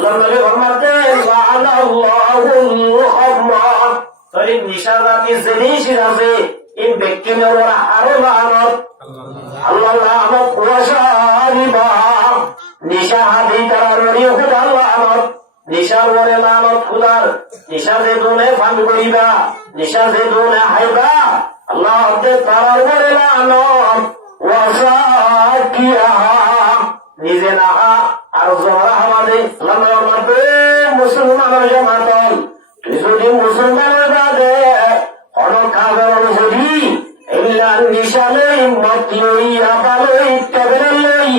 আল্লাহর নবী ফরমাতেন লাআনাল্লাহুল খামরা তরি নিশানাতি জিনিস আছে এই ব্যক্তির উপর আরো লানত আল্লাহ লানত ওয়াশারিবা নিশা হাদি তারারি খুদা লানত নিশার বলে লানত খুদার নিশা যে দোনে ফান করিবা নিশা যে দোনে হাইবা আল্লাহ হতে তারার বলে লানত ওয়াসাকিয়া নিজে না আর জোরা হাওয়াদে আল্লাহ মুসলমানের জামাতল তুই যদি মুসলমানের বাদে অনেক খাবার যদি এগুলা নিশালই মত লইয়া ভালোই টেবিল লই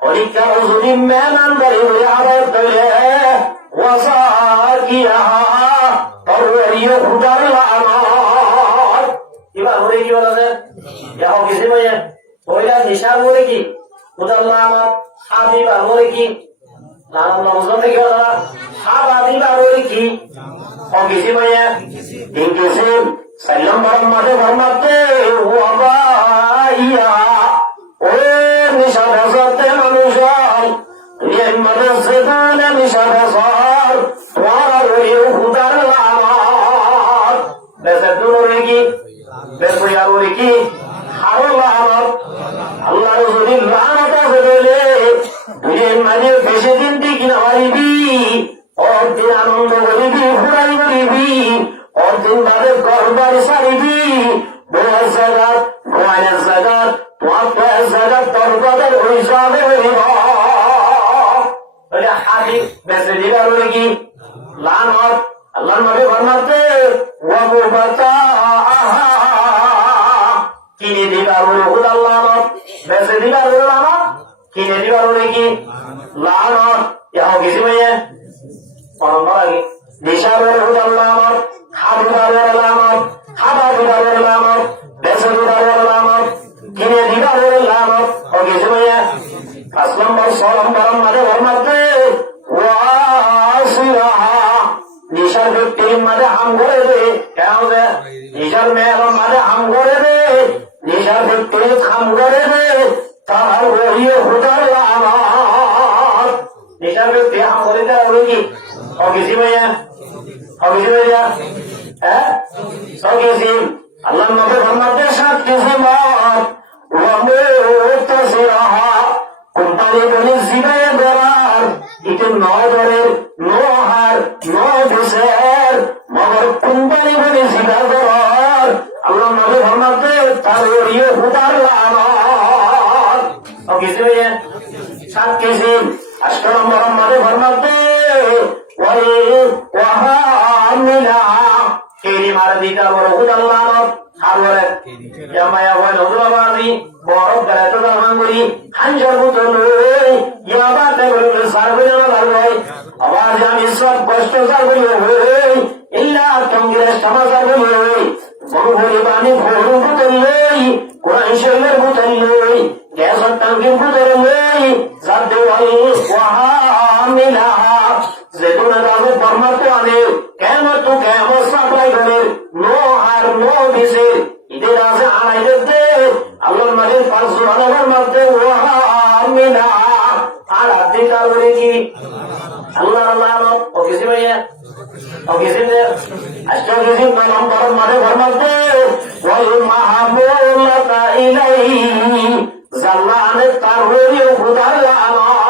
পরীক্ষা যদি মেলান ধরে আবার ধরে ওয়াসাকিয়া তরবারিও খুদার লানত এবার বলে কি বলা যায় দেখো কিছু ভাইয়া ওইটা নিশার বলে কি খুদার লানত সাবি বা বলে কি লানত নজর থেকে বলা সাবাদি বা বলে কি কিছু ভাইয়া তিন কিসিম সাল্লাম বারাম মাঠে ফরমাতে ওয়াবাইয়া ও নিশা বসাতে মানুষ মনে নিশা বসার তোমার ওইও খুদার লানত বেসে দূরে কি বেসয়া বলে কি আরো লানত আল্লাহর যদি লানত আছে বলে দুনিয়ার মাঝে বেশি দিন ঠিক না পারিবি অর্দিন আনন্দ করিবি ফুরাই করিবি অর্দিন বাদে গরবার সারিবি বইয়ের জায়গা গোয়ানের জায়গা তোমার বইয়ের জায়গা তরবাদের হিসাবে হইব হাতি বেঁচে দিবার বলে কি লানত আল্লাহর নবী ফরমাতে ওয়াবুবাতা কিনে দিবার বলে খুদার লানত বেঁচে দিবার বলে লানত কিনে দিবার বলে কি লানত ইহাও কিছু ভাইয়া পরম্পরা আগে দিশা বলে খুদার লানত খাদিবার বলে লানত খাবার দিবার বলে লানত বেঁচে দিবার বলে লানত কিনে দিবার বলে লানত ও কিছু ভাইয়া 5 নম্বর 6 নম্বর মাঝে ফরমাতে নিশার ব্যক্তির মাঝে হাম করে দে কেন নিশার মেয়ের মাঝে হাম করে দে নিশার ব্যক্তির হাম করে দে তার ওহিয়ে হুদার লানত নিশার ব্যক্তি হাম করে দেয় বলে কি অগেছি ভাইয়া অগেছি ভাইয়া হ্যাঁ অগেছি আল্লাহ নবী ফরমাতে 7 কিসিম কোম্পানি বলে জিবাই বেড়ার এটা 9 ধরের 9 হার 9 দেশের মগর কোম্পানি বলে জিবা বেড়ার আল্লাহ নবী ফরমাতে তার ওরিয়ে হুদার লানত ও কিছু 7 কিসিম 8 নম্বর মাঝে ফরমাতে ওয়াহামিলা কেরি মার দিতা বড় হুদার লানত আর বলে জামায়া হয় নজরবাজি বড় গায়তো দামান করি খানজার মতো নই ইয়াবা তেবল সারবে না লাগবে আওয়াজ আমি সব কষ্ট সারবে হই ইল্লা কংগ্রেস সমাজের হই মঙ্গলি বাণী ভোরু মতো নই কোরআন শরীফের মতো নই গ্যাস টাঙ্গির মতো নই জাদে ওয়াই ওয়াহামিলা যেগুলো রাজে ফরমাতে আনে কেমন তো কেমন সাপ্লাই করে নো আর নো দিছে ঈদের আছে আনাই দিতে আল্লাহর মাঝে 500 আনার মধ্যে ওয়াহামিলা আর আদি কারণে কি আল্লাহ আল্লাহ ও কিছু ভাইয়া ও কিছু নে আজকে কিছু নম্বর মাঝে ফরমাতে ওয়াল মাহমুলাতা ইলাই জাল্লানে তার হইও খুদার লানত